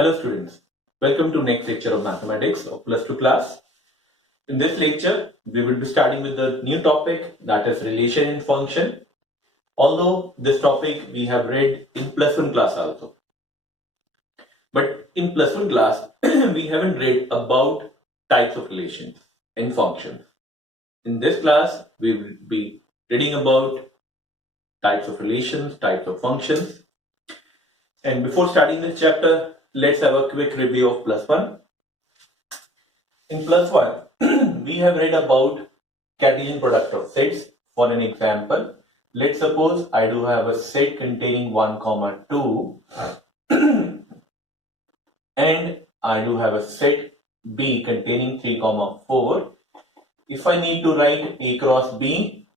Hello students, welcome to next lecture of mathematics of plus 2 class. In this lecture, we will be starting with the new topic, that is relation in function. Although this topic we have read in plus 1 class also. But in plus 1 class, we haven't read about types of relations in functions. In this class, we will be reading about types of relations, types of functions. And before starting this chapter, let's have a quick review of plus 1. In plus 1, we have read about Cartesian product of sets. For an example, let's suppose I do have a set containing 1, 2 and I do have a set B containing 3, 4. If I need to write A cross B,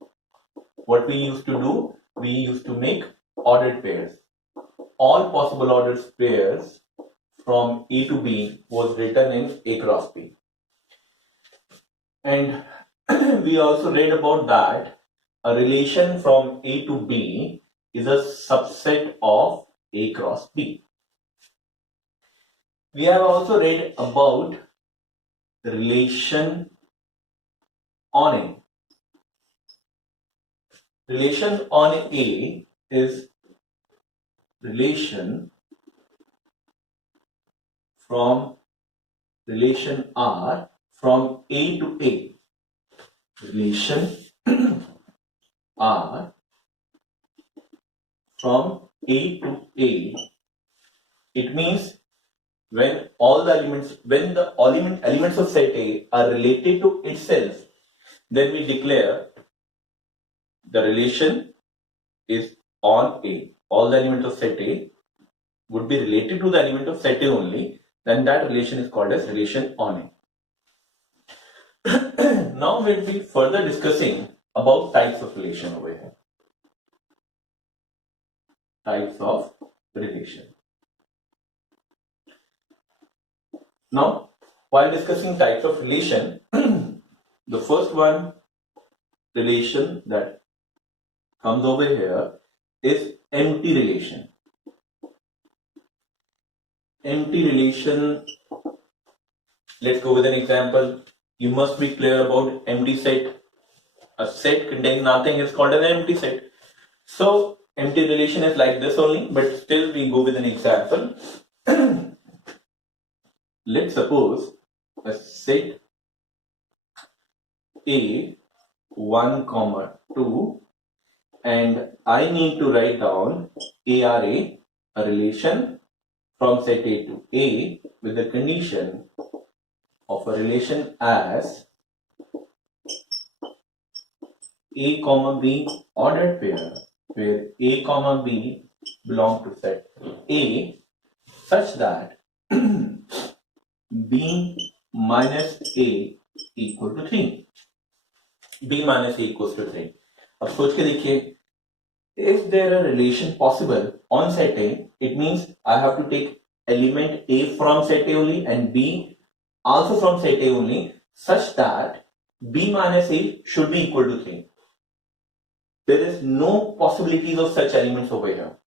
what we used to do, we used to make ordered pairs. All possible ordered pairs from A to B was written in A cross B. And we also read about that a relation from A to B is a subset of A cross B. We have also read about the relation on A. Relation on A is relation from relation R from A to A. Relation R from A to A. It means when all the elements of set A are related to itself, then we declare the relation is on A. All the elements of set A would be related to the element of set A only, then that relation is called as relation on A. Now we'll be further discussing about types of relation over here. Types of relation. Now, while discussing types of relation, the first one relation that comes over here is empty relation. Empty relation, let's go with an example. You must be clear about empty set. A set containing nothing is called an empty set. So, empty relation is like this only, but still we go with an example. Let's suppose a set A 1, 2 and I need to write down ARA, a relation from set A to A with the condition of a relation as A, B ordered pair where A, B belong to set A such that B minus A equal to 3. B minus A equals to 3. अब सोच के देखिए, if there a relation possible on set A, it means I have to take element A from set A only and B also from set A only such that B minus A should be equal to 3. There is no possibilities of such elements over here.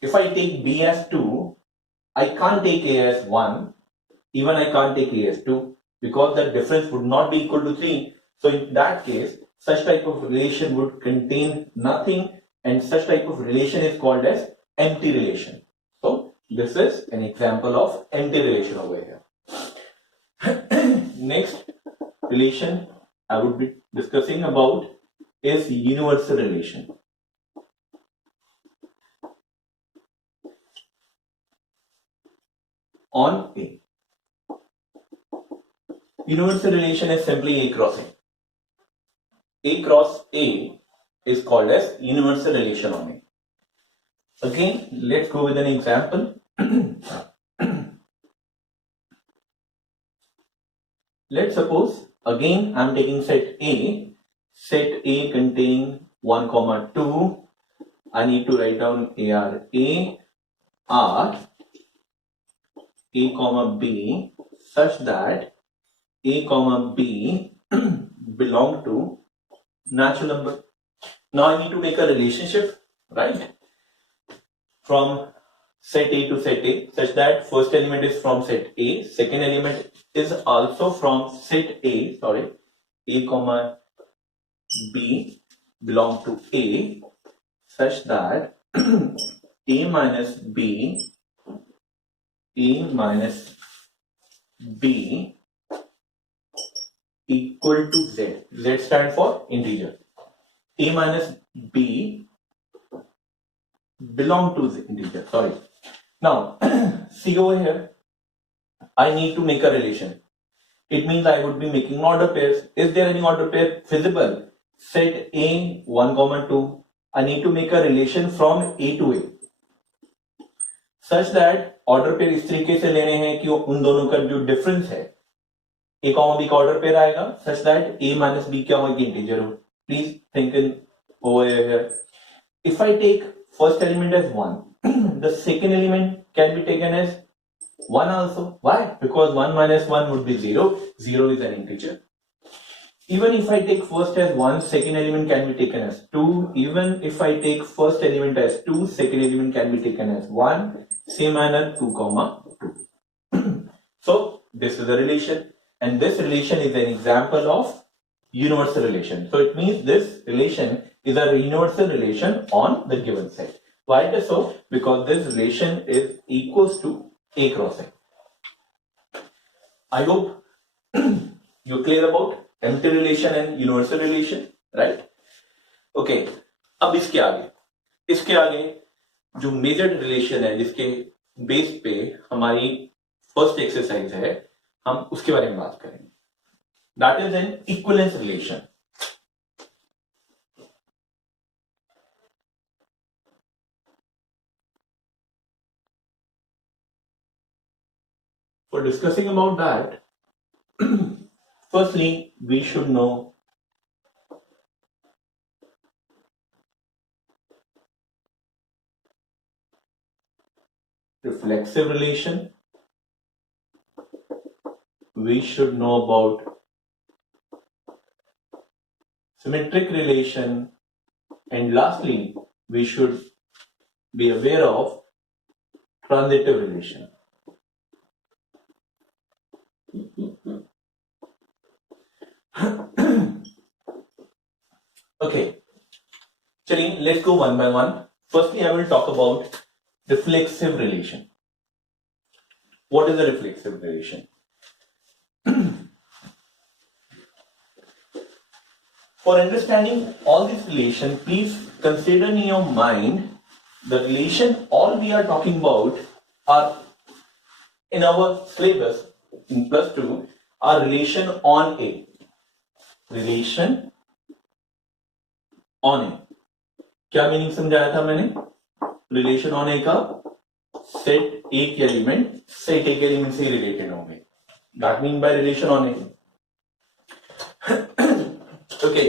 If I take B as 2, I can't take A as 1. Even I can't take A as 2 because the difference would not be equal to 3. So in that case, such type of relation would contain nothing and such type of relation is called as empty relation. So this is an example of empty relation over here. Next relation I would be discussing about is universal relation. On A. Universal relation is simply A cross A. A cross A is called as universal relation on A. Again, let's go with an example. Let's suppose again I'm taking set A containing 1, 2. I need to write down ARA, R, A, B such that A, B belong to natural number. Now I need to make a relationship, right? From set A to set A such that first element is from set A, second element is also from set A, A comma B belong to A such that A minus B equal to Z. Z stand for integer. A minus B belong to the integer. Sorry. Now, see over here, I need to make a relation. It means I would be making order pairs. Is there any order pair feasible? Set A 1, 2. I need to make a relation from A to A. Such that order pair इस तरीके से लेने हैं कि उन दोनों का जो डिफरेंस है A कॉमा B का ऑर्डर पेयर आएगा such that A minus B क्या होगी इंटीजर हो. Please think in over here. If I take first element as 1, the second element can be taken as 1 also. Why? Because 1 minus 1 would be 0. 0 is an integer. Even if I take first as 1, second element can be taken as 2. Even if I take first element as 2, second element can be taken as 1. Same manner 2, 2. So this is a relation, and this relation is an example of universal relation. So it means this relation is a universal relation on the given set. Why it is so? Because this relation is equals to A cross A. I hope you're clear about empty relation and universal relation, right? Okay. अब इसके आगे जो major relation है जिसके base पे हमारी first exercise है हम उसके बारे में बात करेंगे. That is an equivalence relation. For discussing about that, firstly we should know reflexive relation. We should know about symmetric relation, and lastly we should be aware of transitive relation. Okay, chaliye, let's go one by one. Firstly, I will talk about reflexive relation. What is a reflexive relation? For understanding all this relation, please consider in your mind the relation all we are talking about are in our syllabus in plus 2 are relation on A. Relation on A. क्या meaning समझाया था मैंने? Relation on ए का set ए के element set ए के element से related होंगे. That mean by relation on A. Okay,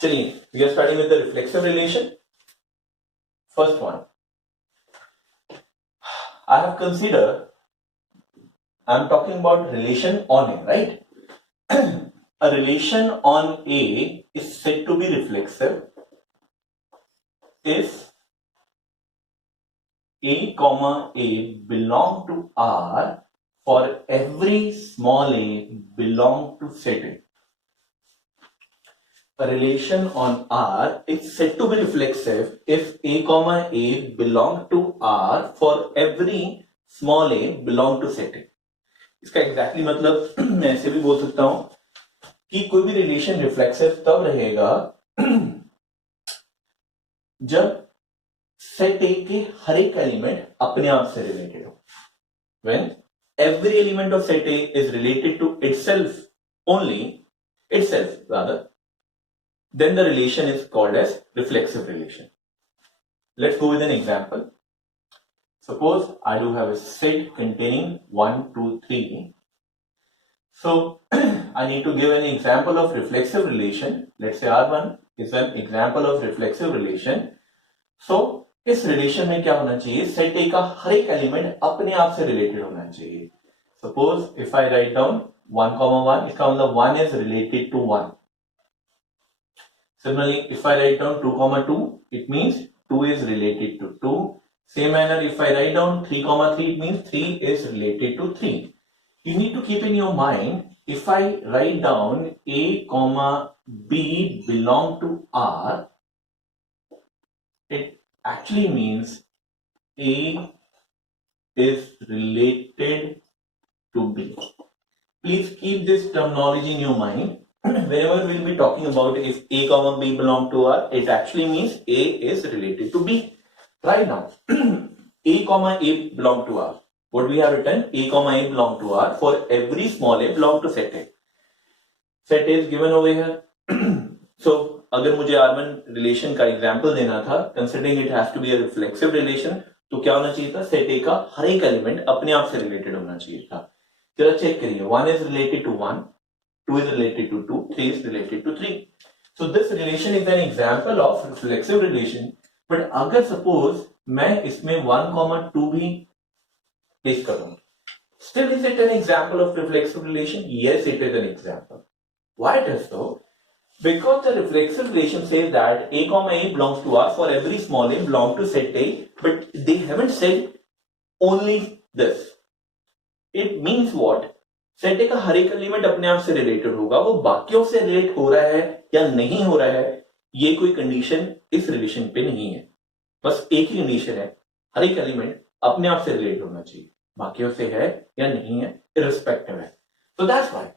चलिए we are starting with the reflexive relation. First one, I have consider, I am talking about relation on A, right? A relation on A is said to be reflexive if A comma A belong to R for every small a belong to set A. A relation on R is said to be reflexive if A comma A belong to R for every small a belong to set A. इसका exactly मतलब मैं ऐसे भी बोल सकता हूं कि कोई भी रिलेशन रिफ्लेक्सिव तब रहेगा जब सेट ए के हर एक एलिमेंट अपने आप से रिलेटेड हो. When every element of set A is related to itself only, itself rather, then the relation is called as reflexive relation. Let's go with an example. Suppose I do have a set containing 1, 2, 3. So I need to give an example of reflexive relation. Let's say R1 is an example of reflexive relation. So इस relation में क्या होना चाहिए? Set A का हर एक element अपने आप से रिलेटेड होना चाहिए. Suppose if I write down 1, 1, इसका मतलब 1 is related to 1. Similarly, if I write down 2, 2, it means 2 is related to 2. Same manner, if I write down 3 comma 3, it means 3 is related to 3. You need to keep in your mind, if I write down A comma B belong to R, it actually means A is related to B. Please keep this terminology in your mind. Whenever we'll be talking about if A comma B belong to R, it actually means A is related to B. Right now, A comma A belong to R. What we have written? A comma A belong to R. For every small a belong to set A. Set A is given over here. So अगर मुझे R1 relation का example देना था, considering it has to be a reflexive relation, तो क्या होना चाहिए था? सेट ए का हर एक एलिमेंट अपने आप से रिलेटेड होना चाहिए था. जरा चेक करिए, 1 is related to 1, 2 is related to 2, 3 is related to 3. So this relation is an example of reflexive relation. But अगर सपोज मैं इसमें 1, 2 भी प्लेस करूं, still is it an example of reflexive relation? Yes, it is an example. Why it is so? Because the reflexive relation says that A comma A belongs to R for every small a belong to set A, but they haven't said only this. It means what? Set A का हर एक element अपने आप से related होगा, वो बाकियों से रिलेट हो रहा है या नहीं हो रहा है, ये कोई कंडीशन इस रिलेशन पे नहीं है. बस एक ही कंडीशन है, हर एक एलिमेंट अपने आप से रिलेट होना चाहिए, बाकियों से है या नहीं है इररिस्पेक्टिव है. तो दैट्स व्हाई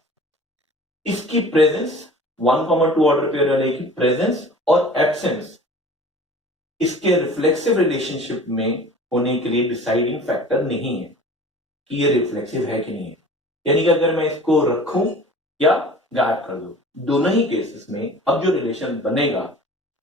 इसकी प्रेजेंस 1, 2 ऑर्डर पेयर वाले की प्रेजेंस और एब्सेंस इसके रिफ्लेक्सिव रिलेशनशिप में होने के लिए डिसाइडिंग फैक्टर नहीं है कि ये रिफ्लेक्सिव है कि नहीं है. यानी कि अगर मैं इसको रखूं या गायब कर दूं, दोनों ही केसेस में अब जो रिलेशन बनेगा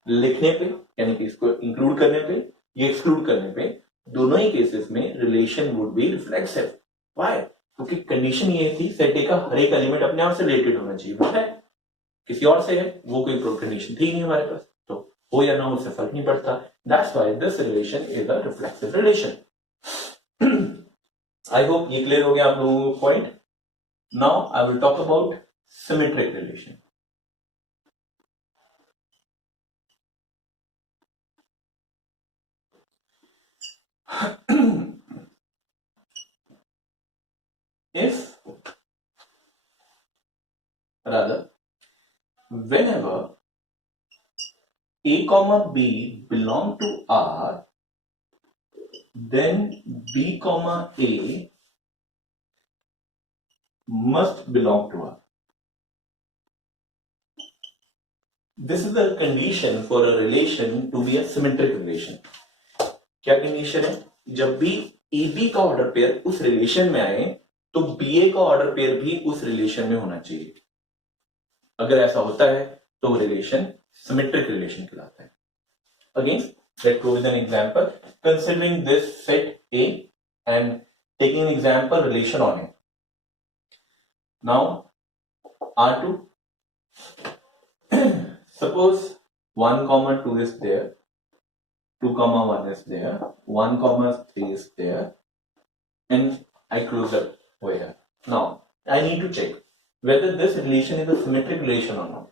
लिखने पे, यानी कि इसको इंक्लूड करने पे या एक्सक्लूड करने पे, दोनों ही केसेस में relation would be reflexive. Why? क्योंकि कंडीशन ये थी सेट ए का हर एक एलिमेंट अपने आप से रिलेटेड होना चाहिए. वो है किसी और से है, वो कोई कंडीशन थी नहीं हमारे पास, तो हो या ना हो उससे फर्क नहीं पड़ता. That's why this relation is a reflexive relation. I hope ये क्लियर हो गया आप लोगों को point. Now I will talk about symmetric relation. If rather whenever A comma B belong to R, then B comma A must belong to R. This is the condition for a relation to be a symmetric relation. क्या condition है? जब भी AB का order pair उस relation में आए तो BA का ऑर्डर पेयर भी उस रिलेशन में होना चाहिए. अगर ऐसा होता है तो वो रिलेशन सिमेट्रिक रिलेशन कहलाता है. Again, let's go with an example. Considering this set A and taking an example relation on it. Now, R2. Suppose 1, 2 is there, 2, 1 is there, 1, 3 is there, and I close up over here. Now, I need to check whether this relation is a symmetric relation or not.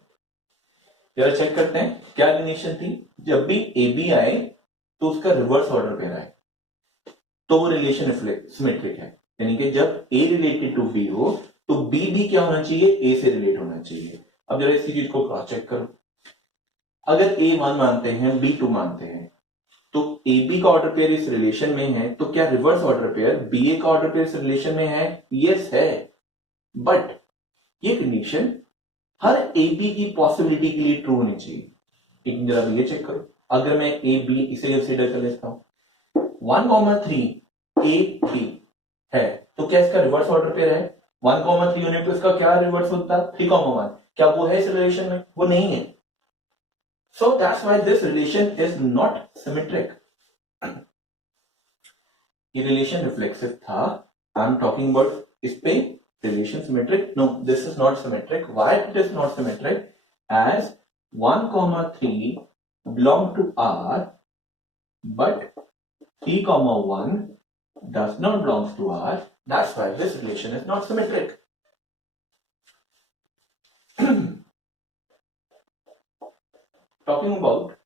जरा check करते हैं क्या condition थी. जब भी A B आए तो उसका रिवर्स ऑर्डर पेयर आए तो वो रिलेशन सिमेट्रिक है. यानी कि जब ए रिलेटेड टू बी हो तो बी भी क्या होना चाहिए? ए से रिलेट होना चाहिए. अब जरा इसी चीज को क्रॉस चेक करो. अगर ए 1 मानते हैं, बी 2 मानते हैं, तो ए बी का ऑर्डर पेयर इस रिलेशन में है, तो क्या रिवर्स ऑर्डर पेयर बी ए का ऑर्डर पेयर इस रिलेशन में है? यस है. बट ये कंडीशन हर ए बी की पॉसिबिलिटी के लिए ट्रू होनी चाहिए. एक जरा ये चेक करो. अगर मैं ए बी इसे कंसीडर कर लेता हूं, 1, 3 ए बी है, तो क्या इसका रिवर्स ऑर्डर पेयर है? 1, 3 होने पर इसका क्या रिवर्स होता है? 3, 1. क्या वो है इस रिलेशन में? वो नहीं है. So that's why this relation is not symmetric. ये रिलेशन रिफ्लेक्सिव था. आई एम टॉकिंग अबाउट इस पे relation symmetric. No, this is not symmetric. Why it is not symmetric? As 1, 3 belong to R, but 3, 1 does not belong to R. That's why this relation is not symmetric. Talking about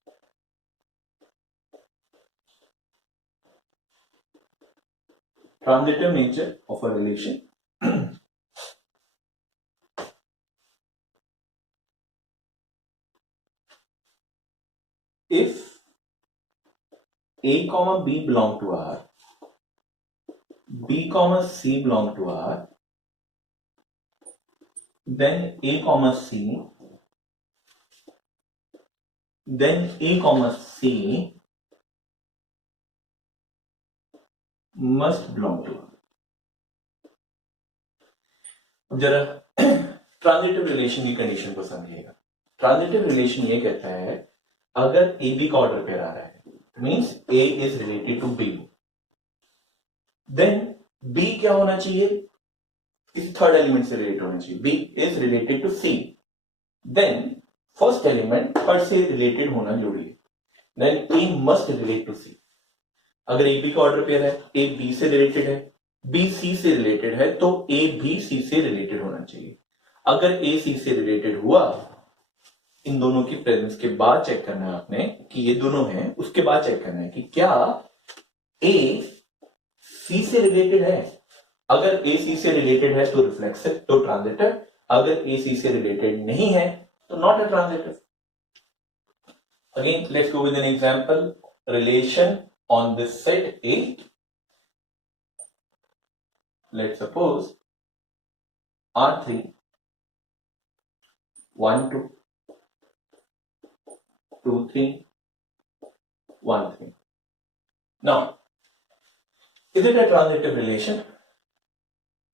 transitive nature of a relation. If A comma B belong to R, B comma C belong to R, then A comma C, then A comma C must belong to R. अब जरा transitive relation की condition को समझिएगा. Transitive relation ये कहता है अगर A B का ऑर्डर पेयर आ रहा है, means A is related to B, then B क्या होना चाहिए, इस थर्ड एलिमेंट से रिलेट होना चाहिए. B is related to C, then first element पर से रिलेटेड होना जरूरी है. Then A must relate to C. अगर ए बी का ऑर्डर पेयर है, ए बी से रिलेटेड है, बी सी से रिलेटेड है, तो ए भी सी से रिलेटेड होना चाहिए. अगर ए सी से रिलेटेड हुआ, इन दोनों की प्रेजेंस के बाद चेक करना है आपने कि ये दोनों हैं, उसके बाद चेक करना है कि क्या ए सी से रिलेटेड है. अगर ए सी से रिलेटेड है तो रिफ्लेक्सिव, तो ट्रांजिटिव. अगर ए सी से रिलेटेड नहीं है तो not a transitive. Again let's go with an example. Relation on this set A, let's suppose R3 1 2 2 3 1 3. Now, is it a transitive relation?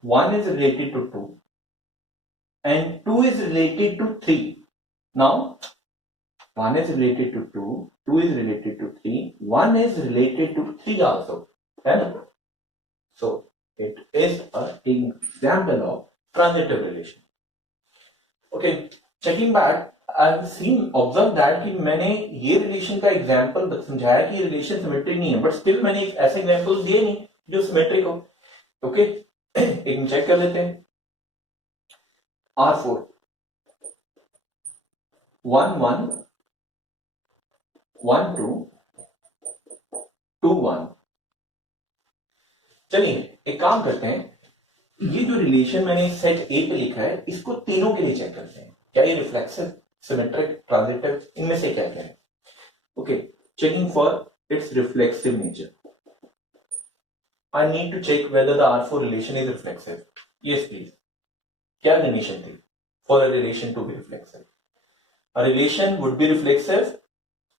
1 is related to 2 and 2 is related to 3. Now 1 is related to 2, 2 is related to 3, 1 is related to 3 also. So it is an example of transitive relation. Okay, checking back, I have observed that कि मैंने ये relation का example समझाया कि relation symmetric नहीं है, but still मैंने एक ऐसे example दिए नहीं जो symmetric हो. Okay, एक चेक कर लेते हैं. R4 1 1 1 2 2 1. चलिए एक काम करते हैं, ये जो रिलेशन मैंने सेट ए पे लिखा है इसको तीनों के लिए चेक करते हैं. क्या ये रिफ्लेक्सिव, सिमेट्रिक, ट्रांजिटिव, इनमें से क्या क्या है. Okay, checking for its reflexive nature. I need to check whether the R4 relation is reflexive. Yes please. क्या कंडीशन थी for a relation to be reflexive? A relation would be reflexive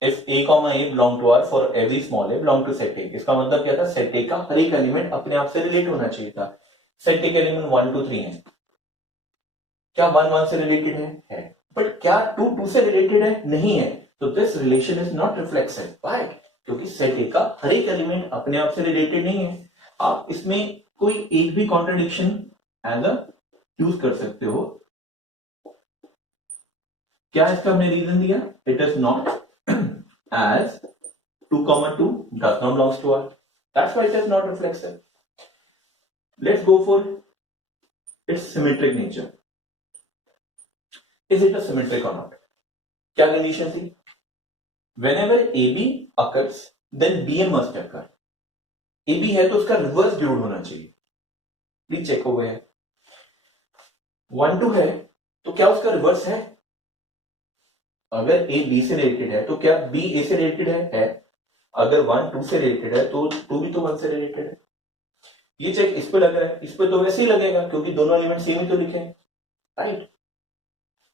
if a comma a belong to R for every small a belong to set A. इसका मतलब क्या था, set A का हर एक element अपने आप से रिलेट होना चाहिए था. set A के एलिमेंट 1 2 3 है. क्या 1 1 से रिलेटेड है? बट क्या 2 2 से रिलेटेड है? नहीं है. तो this relation is not reflexive. Why? क्योंकि set A का हर एक एलिमेंट अपने आप से रिलेटेड नहीं है. आप इसमें कोई एक भी कॉन्ट्रडिक्शन एज अ यूज कर सकते हो. क्या इसका हमने रीजन दिया? It is not as 2 comma 2 does not belongs to R. That's why it is not reflexive. Let's go for its symmetric nature. Is it a symmetric or not? क्या condition थी? Whenever AB occurs, then BM must occur. AB है तो उसका reverse dude होना चाहिए. Please check हो गया है. 1 2 है तो क्या उसका रिवर्स है? अगर A B से रिलेटेड है तो क्या B A से रिलेटेड है? अगर 1 2 से रिलेटेड है तो 2 भी तो 1 से रिलेटेड है. ये चेक इस पे लग रहा है, इस पे तो वैसे ही लगेगा क्योंकि दोनों एलिमेंट सेम ही तो लिखे हैं, राइट?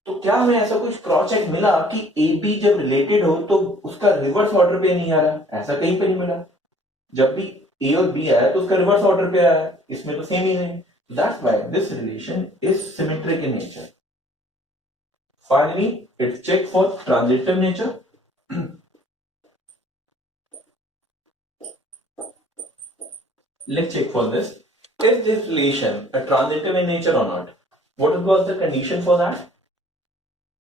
तो क्या हमें ऐसा कुछ क्रॉस चेक मिला कि A B जब रिलेटेड हो तो उसका रिवर्स ऑर्डर पे नहीं आ रहा? ऐसा कहीं पे नहीं मिला. जब भी A और B आया तो उसका रिवर्स ऑर्डर पे आया. इसमें तो सेम ही है. That's why this relation is symmetric in nature. Finally, it's check for transitive nature. Let's check for this. Is this relation a transitive in nature or not? What was the condition for that?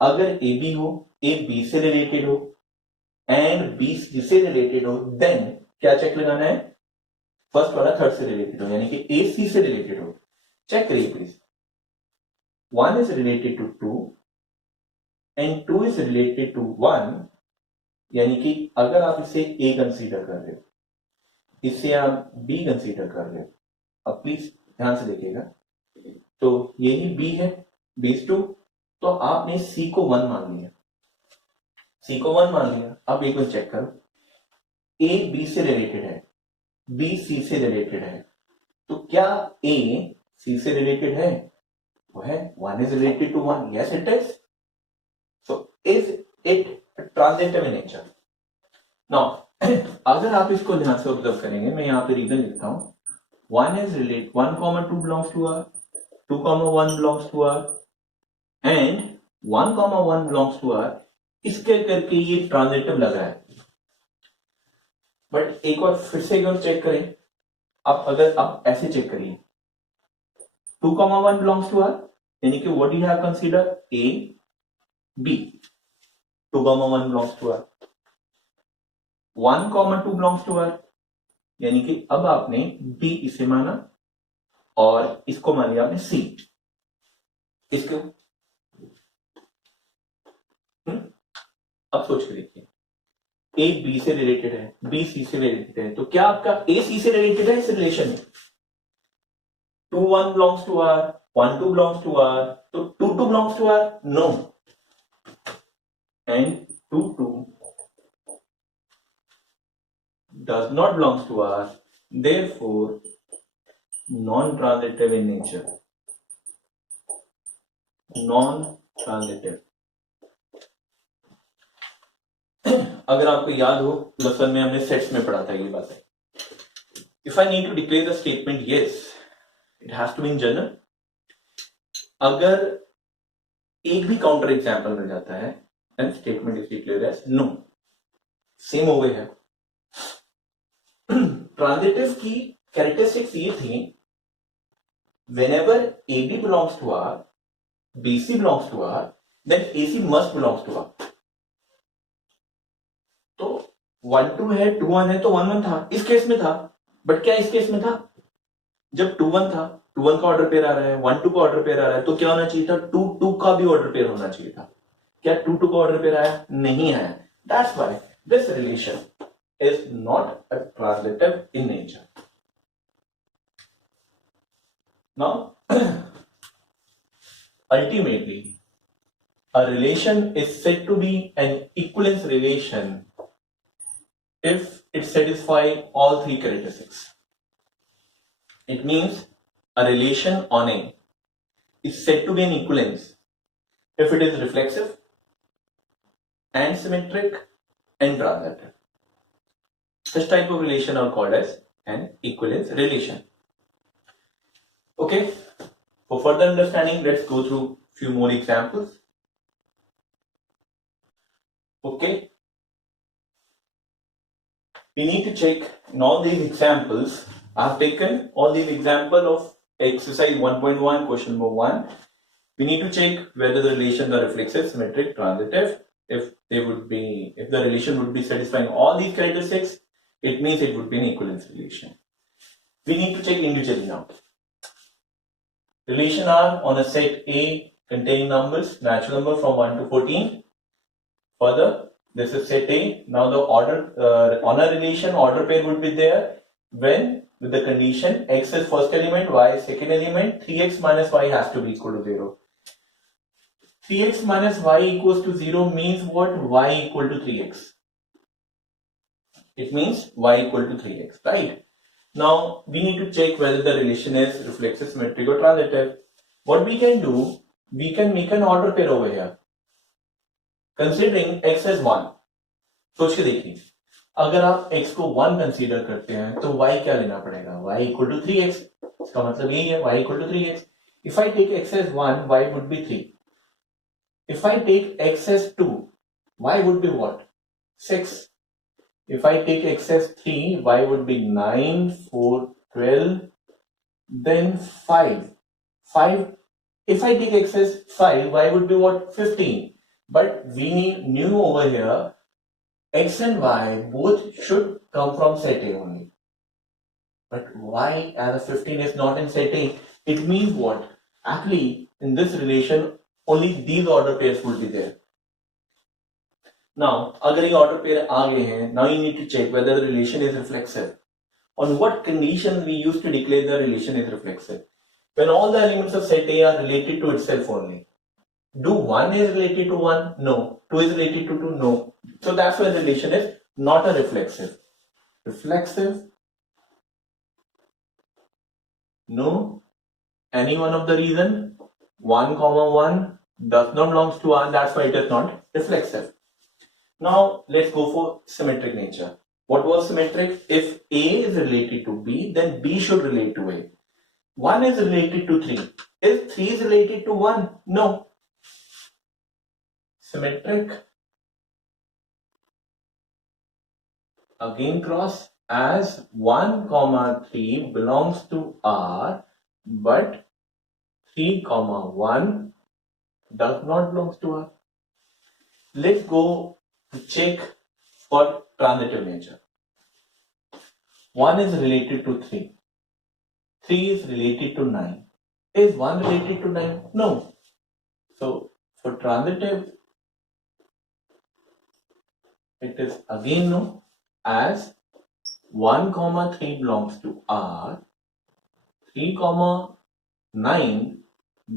अगर AB हो, A B से related हो and B C से related हो, then क्या check लगाना है? First वाला थर्ड से रिलेटेड हो, यानी कि A C से रिलेटेड हो. चेक करिए please. 1 is related to 2 and 2 is related to 1, यानी कि अगर आप इसे A कंसीडर कर रहे हो, इसे आप B कंसीडर कर रहे हो, अब प्लीज ध्यान से देखिएगा, तो यही B है, बेस 2, तो आपने C को 1 मान लिया, C को 1 मान लिया। अब एक बार चेक करो, A B से रिलेटेड है, B C से रिलेटेड है, तो क्या A C से रिलेटेड है? वो है, 1 is related to 1, yes it is. So is it transitive in nature? Now अगर आप इसको ध्यान से ऑब्जर्व करेंगे, मैं यहाँ पे रीजन लिखता हूं, 1 is relate 1, 2 belongs to R, 2, 1 belongs to R and 1, 1 belongs to R, इसके करके ये ट्रांजिटिव लग रहा है। बट एक बार फिर से एक बार चेक करें, आप अगर आप ऐसे चेक करिए, 2, 1 belongs to R, यानी कि what you have considered A B, 2, 1 belongs to R, 1, 2 belongs to R, यानी कि अब आपने B इसे माना और इसको मान लिया आपने C, इसको अब सोच के देखिए, A B से रिलेटेड है, B C से रिलेटेड है, तो क्या आपका A C से रिलेटेड है इस रिलेशन में? 2, 1 belongs to R, 1, 2 belongs to R, तो 2, 2 belongs to R? No. And 2, 2 does not belongs to R, therefore non-transitive in nature. Non-transitive. अगर आपको याद हो, लेसन में हमने सेट्स में पढ़ा था ये बात है। If I need to declare the statement yes, it has to be in general. अगर एक भी काउंटर एग्जाम्पल मिल जाता है, then statement is declared as no. Same over here. Transitive की कैरेक्टरिस्टिक्स ये थी, whenever AB belongs to R, BC belongs to R, then AC must belongs to R. तो 1, 2 है, 2, 1 है, तो 1, 1 था, इस केस में था। बट क्या इस केस में था? जब 2, 1 था, 2, 1 का ऑर्डर पेयर आ रहा है, 1, 2 का ऑर्डर पेयर आ रहा है, तो क्या होना चाहिए था? 2, 2 का भी ऑर्डर पेयर होना चाहिए था। क्या 2, 2 का ऑर्डर पेयर आया? नहीं आया। That's why this relation is not a transitive in nature. Now, ultimately, a relation is said to be an equivalence relation if it satisfies all three characteristics. It means a relation on A is said to be an equivalence if it is reflexive and symmetric and transitive. Such type of relation are called as an equivalence relation. Okay, for further understanding, let's go through few more examples. Okay, we need to check in all these examples. I have taken all these examples of exercise 1.1, question number 1. We need to check whether the relations are reflexive, symmetric, transitive. If the relation would be satisfying all these characteristics, it means it would be an equivalence relation. We need to check individually now. Relation are on a set A containing numbers, natural number from 1 to 14. Further, this is set A. Now the order on a relation, order pair would be there when with the condition x is first element, y is second element, 3x minus y has to be equal to 0. 3x minus y equals to 0 means what? Y equal to 3x. It means y equal to 3x, right? Now we need to check whether the relation is reflexive, symmetric or transitive. What we can do, we can make an order pair over here. Considering x as 1. सोच के देखिए, अगर आप x को 1 consider करते हैं तो y क्या लेना पड़ेगा? y equal to 3x. इसका मतलब यही है, y equal to 3x. If I take x as 1, y would be 3. If I take x as 2, y would be what? 6. If I take x as 3, y would be 9, 4, 12, then 5. 5. If I take x as 5, y would be what? 15. But we knew over here, x and y both should come from set A only. But y as a 15 is not in set A. It means what? Actually, in this relation, only these order pairs will be there. Now, अगर ये order pair आ गए हैं, now you need to check whether the relation is reflexive. On what condition we used to declare the relation is reflexive? When all the elements of set A are related to itself only. Do 1 is related to 1? No. 2 is related to 2? No. So that's why the relation is not a reflexive. Reflexive? No. Any one of the reason? 1 comma 1 does not belongs to R, that's why it is not reflexive. Now let's go for symmetric nature. What was symmetric? If A is related to B, then B should relate to A. 1 is related to 3. Is 3 is related to 1? No. Symmetric. Again cross, as 1 comma 3 belongs to R, but 3 comma 1 does not belong to R. Let's go to check for transitive nature. 1 is related to 3. 3 is related to 9. Is 1 related to 9? No. So for transitive, it is again no, as 1 comma 3 belongs to R, 3 comma 9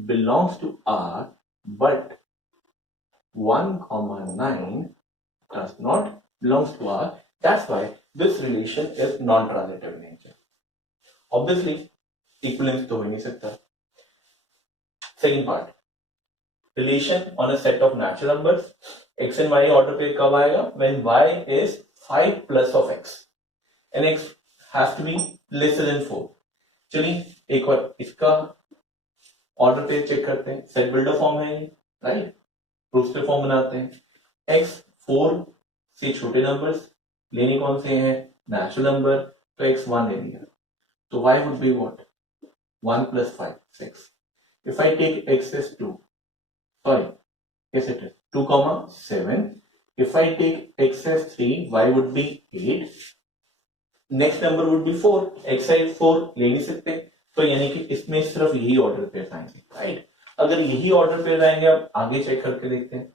belongs to R, but 1 comma 9 does not belongs to R. That's why this relation is non-transitive in nature. Obviously, equivalence तो हो नहीं सकता. Second part, relation on a set of natural numbers. X and Y order pair कब आएगा? When Y is 5 plus of X and X has to be lesser than 4. चलिए एक बार इसका order pair check करते हैं. सेट बिल्डर फॉर्म है ये, right? प्रूस्टर form बनाते हैं. X 4 से छोटे नंबर्स लेने कौन से हैं? Natural number. तो X 1 ले लिया, तो Y would be what? 1 plus 5, 6. If I take X as 2, sorry, yes it is 2 comma 7. If I take X as 3, Y would be 8. Next number would be 4. X है 4 ले नहीं सकते, तो यानी कि इसमें सिर्फ यही ऑर्डर पेयर आएंगे, राइट? अगर यही ऑर्डर पेयर आएंगे, अब आगे चेक करके देखते हैं.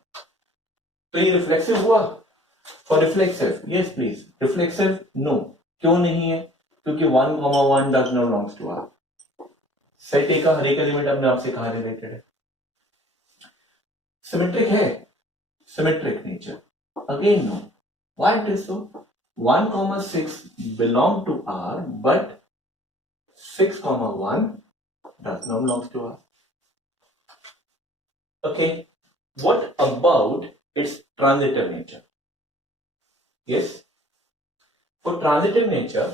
तो ये रिफ्लेक्सिव हुआ. For reflexive, yes please. Reflexive no. क्यों नहीं है? क्योंकि 1 comma 1 does not belongs to R. Set A का हर एक एलिमेंट हमने आपसे कहा रिलेटेड है. सिमेट्रिक है, symmetric nature, again no. Why it is so? 1 comma 6 belong to R, but 6 comma 1 does not belong to R. Okay, what about its transitive nature? Yes, for transitive nature,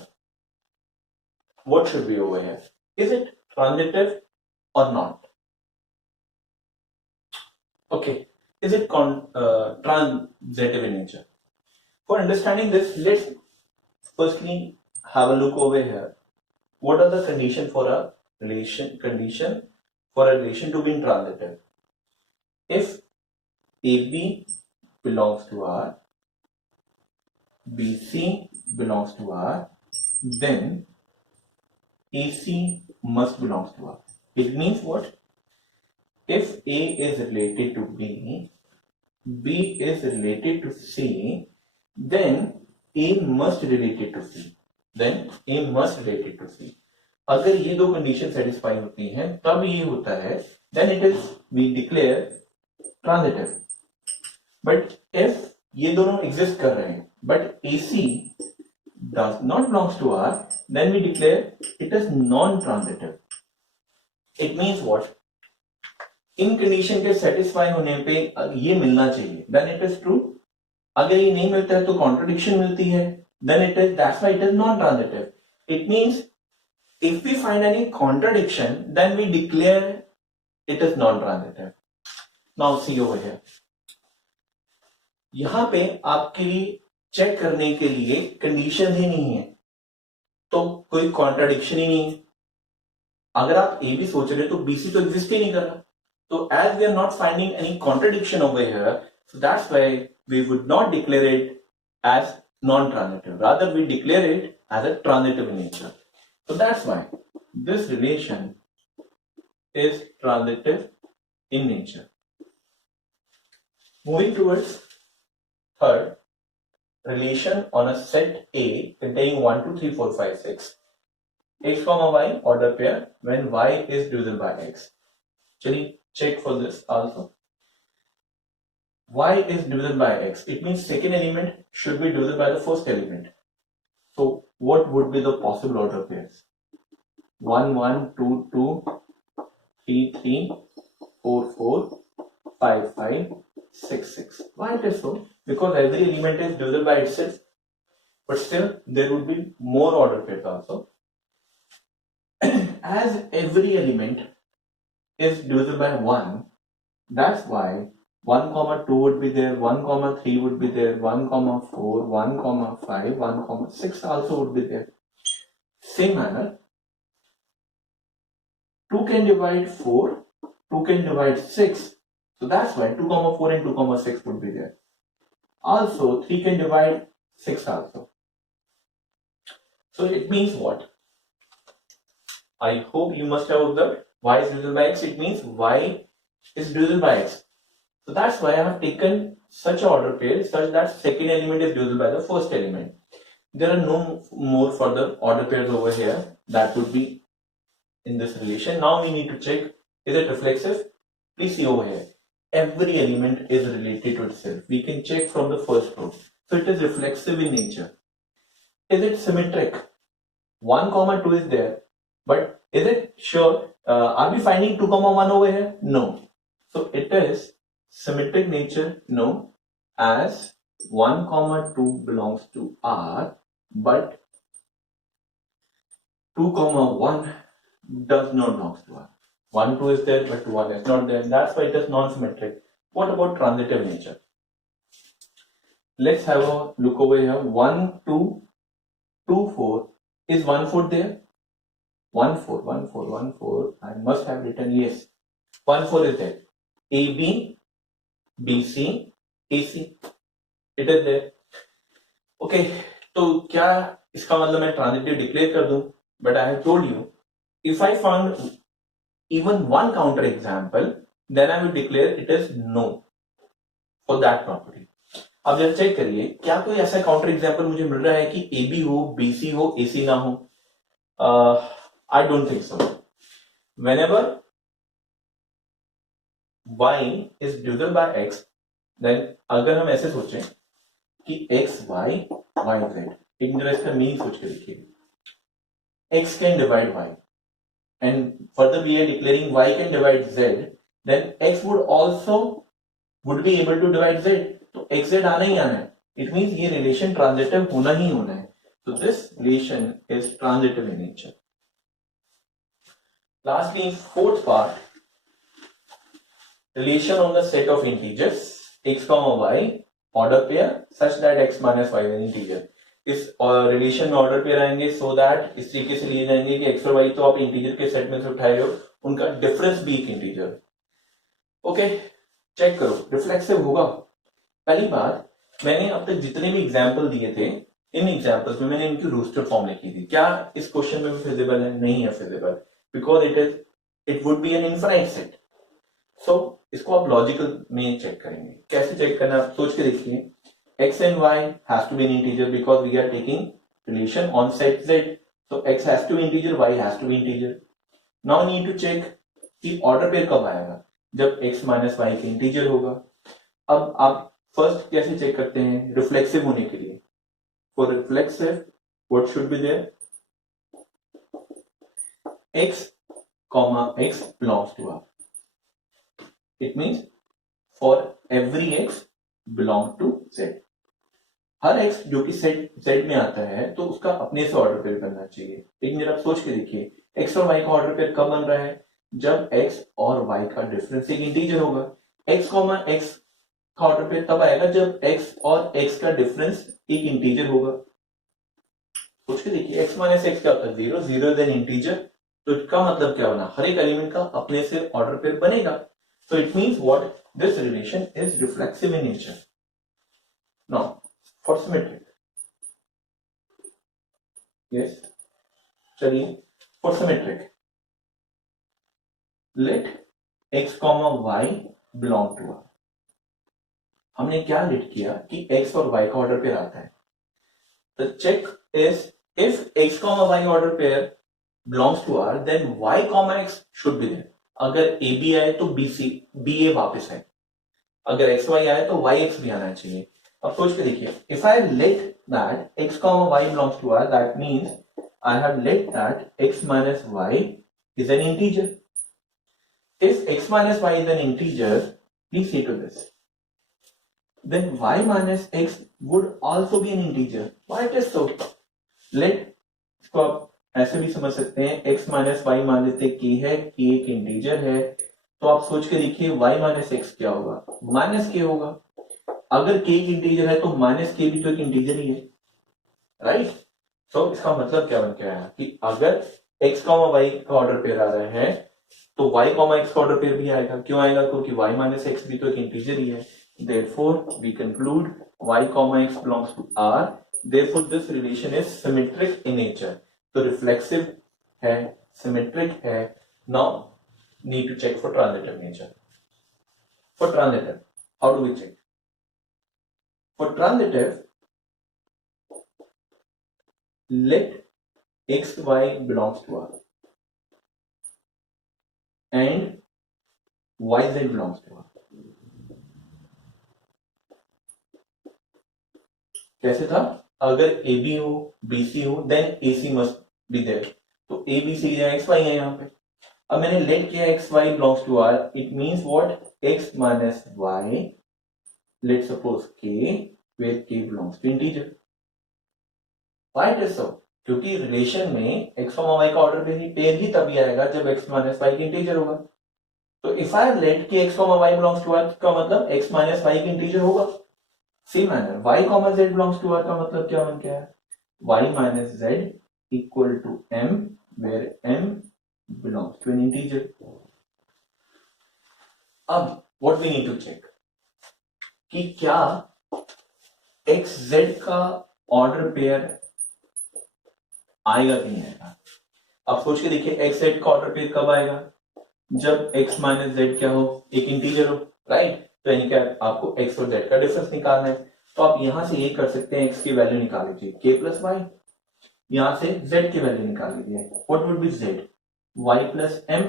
what should be over here? Is it transitive or not? Okay, is it transitive in nature? For understanding this, let's firstly have a look over here. What are the conditions for a relation? Condition for a relation to be intransitive. If AB belongs to R, BC belongs to R, then AC must belong to R. It means what? If A is related to B, B is related to C, then A must related to C. Then A must related to C. अगर ये दो condition satisfy होती हैं, तब ये होता है, then it is we declare transitive. But if ये दोनों एग्जिस्ट कर रहे हैं, but AC does not belongs to R, then we declare it is non-transitive. It means what? In condition के सेटिस्फाई होने पे ये मिलना चाहिए, then it is true. अगर ये नहीं मिलता है तो कॉन्ट्रडिक्शन मिलती है, then it is, that's why it is non-transitive. It means if we find any contradiction, then we declare it is non-transitive. Now see over here. यहां पे आपके लिए चेक करने के लिए कंडीशन ही नहीं है, तो कोई कॉन्ट्रडिक्शन ही नहीं है. अगर आप ए बी सोच रहे तो बीसी तो एग्जिस्ट ही नहीं कर रहा. तो as we are not finding any contradiction over here, so that's why we would not declare it as non-transitive. Rather, we declare it as a transitive in nature. So that's why this relation is transitive in nature. Moving towards third, relation on a set A containing 1, 2, 3, 4, 5, 6, x comma y order pair when y is divisible by x. Chali, check for this also. Y is divisible by x. It means second element should be divisible by the first element. So what would be the possible order pairs? 1, 1, 2, 2, 3, 3, 4, 4, 5, 5, 6, 6. Why it is so? Because every element is divisible by itself, but still there would be more order pairs also. As every element is divisible by 1, that's why 1 comma 2 would be there, 1 comma 3 would be there, 1 comma 4, 1 comma 5, 1 comma 6 also would be there. Same manner, 2 can divide 4, 2 can divide 6, so that's why 2 comma 4 and 2 comma 6 would be there. Also 3 can divide 6 also. So it means what? I hope you must have observed y is divisible by x. It means y is divisible by x. So that's why I have taken such an order pair such that second element is divisible by the first element. There are no more further order pairs over here that would be in this relation. Now we need to check, is it reflexive? Please see over here. Every element is related to itself. We can check from the first row. So it is reflexive in nature. Is it symmetric? 1 comma 2 is there, but is it sure? Are we finding 2 comma 1 over here? No. So it is symmetric nature, no, as 1 comma 2 belongs to R, but 2 comma 1 does not belong to R. 1, 2 is there, but 1 is not there. That's why it is non-symmetric. What about transitive nature? Let's have a look over here. 1, 2, 2, 4. Is 1, 4 there? 1, 4, 1, 4, 1, 4. I must have written yes. 1, 4 is there. AB, BC, AC. It is there. Okay. तो क्या इसका मतलब मैं transitive declare कर दूं? But I have told you, if I found even one counter example, then I will declare it as no for that property. अब जब check करिए, क्या कोई ऐसा काउंटर एग्जाम्पल मुझे मिल रहा है कि AB हो, BC हो, AC ना हो? I don't think so. Whenever y is divisible by x, then अगर हम ऐसे सोचें कि x y y z, एक जरा इसका मीनिंग सोच के देखिए. X can divide y, and further we are declaring y can divide z, then x would be able to divide z. तो x z आना ही आना है. It means ये relation transitive होना ही होना है. So this relation is transitive in nature. Lastly, fourth part, relation on the set of integers x comma y order pair such that x minus y is an integer. इस relation में order pair आएंगे so that इस तरीके से लिए जाएंगे कि x और y तो आप इंटीजर के सेट में से उठाए हो, उनका डिफरेंस भी एक इंटीजर. ओके, चेक करो रिफ्लेक्सिव होगा. पहली बात, मैंने अब तक जितने भी एग्जाम्पल दिए थे, इन एग्जाम्पल्स में मैंने इनकी रोस्टर फॉर्म लिखी थी. क्या इस क्वेश्चन में भी फिजिबल है? नहीं है feasible, because it would be an infinite set. So इसको आप लॉजिकल में चेक करेंगे. कैसे चेक करना, आप सोच के देखिए. x and y has to be an integer because we are taking relation on set z. So x has to be integer, y has to be integer. Now we need to check कि order pair कब आएगा? जब x minus y के integer होगा. अब आप first कैसे check करते हैं रिफ्लेक्सिव होने के लिए? For reflexive, what should be there? x comma x belongs to R. It means for every x belong to z. Her x जो कि सेट z में आता है तो उसका अपने से ऑर्डर पेयर बनना चाहिए. लेकिन जरा आप सोच के देखिए, x और y का ऑर्डर पेयर कब बन रहा है? जब x और y का डिफरेंस एक इंटीजर होगा. x x का ऑर्डर पेयर तब आएगा जब x और x का डिफरेंस एक इंटीजर होगा. सोच के देखिए, x माइनस x क्या होता है? 0. 0 इज एन इंटीजर. तो इसका मतलब क्या बना? हर एक एलिमेंट का अपने से ऑर्डर पेयर बनेगा. So it means what? This relation is reflexive in nature. Now, for symmetric. Yes. चलिए, for symmetric. Let x comma y belong to R. हमने क्या लेट किया कि x और y का ऑर्डर पेयर आता है. The check is if x comma y order pair belongs to R, then y comma x should be there. अगर A B आए तो बी सी बी ए वापस आए, अगर एक्स वाई आए तो वाई एक्स भी आना चाहिए. अब सोच के देखिए, if I let that x comma y belongs to R, that means I have let that x minus y is an integer. If x minus y is an integer, please see to this, then y minus x would also be an integer. Why it is so? Let इसको आप ऐसे भी समझ सकते हैं, x minus Y मान लेते k है, k एक इंटीजर है, तो आप सोच के देखिए y माइनस एक्स क्या होगा, माइनस k होगा. अगर k एक इंटीजर है तो माइनस k भी तो एक इंटीजर ही है, राइट? सो इसका मतलब क्या बन के आया कि अगर x कॉमा y का ऑर्डर पेयर आ रहा है तो y कॉमा x का ऑर्डर पेयर भी आएगा. क्यों आएगा? क्योंकि y माइनस एक्स भी तो एक इंटीजर ही है. Therefore we conclude y comma x belongs to R. Therefore this relation is symmetric in nature. तो रिफ्लेक्सिव है, सिमेट्रिक है. Now need to check for transitive nature. For transitive, how do we check? For transitive, let x y belongs to R and y z belongs to R. कैसे था? अगर A B हो, B C हो, then A C must be there. तो A B C या x Y है यहाँ पे. अब मैंने लेट किया x y belongs to R, it means what? X minus y, let suppose k, where k belongs to integer. Why it is so? क्योंकि relation में एक्स कॉमा वाई का ऑर्डर पेयर ही तभी आएगा जब एक्स माइनस वाई इंटीजर होगा. तो if I let कि x comma y belongs to R का मतलब एक्स माइनस वाई इंटीजर होगा. Same manner y comma z belongs to R का मतलब क्या बन गया है? y minus z equal to m, where m belongs to an integer. अब what we need to check कि क्या x z का ऑर्डर पेयर आएगा कि नहीं आएगा. अब सोच के देखिए x z का ऑर्डर पेयर कब आएगा? जब x माइनस z क्या हो? एक इंटीजर हो, राइट? तो यानी क्या आपको x और z का डिफरेंस निकालना है. तो आप यहां से ये कर सकते हैं, x की वैल्यू निकाल लीजिए k प्लस वाई, यहां से z की वैल्यू निकाल लीजिए. What would be z? y plus m.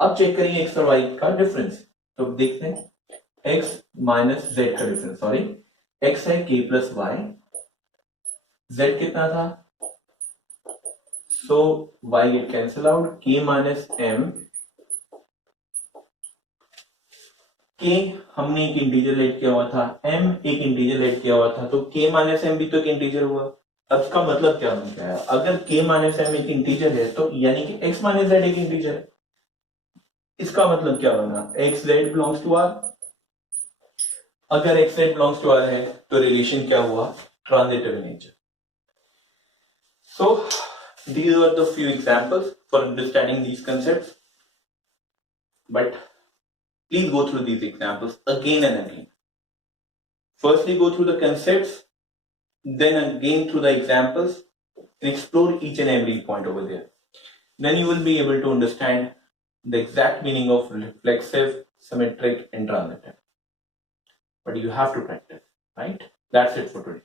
अब चेक करिए x और y का डिफरेंस. तो देखते हैं x माइनस z का डिफरेंस, सॉरी x है k प्लस वाई, z कितना था? सो y get cancel out, k minus m. k हमने एक इंटीजर लेट किया हुआ था, m एक इंटीजर लेट किया हुआ था, तो k माइनस m भी तो एक इंटीजर हुआ. अब इसका मतलब क्या बन गया? अगर k माइनस m एक इंटीजर है तो यानी कि x माइनस z एक इंटीजर है. इसका मतलब क्या बना? x z belongs to r. अगर x z belongs to r है तो रिलेशन क्या हुआ? Transitive nature. So these are the few examples for understanding these concepts, but please go through these examples again and again. Firstly, go through the concepts, then again through the examples, and explore each and every point over there. Then you will be able to understand the exact meaning of reflexive, symmetric, and transitive. But you have to practice, right? That's it for today.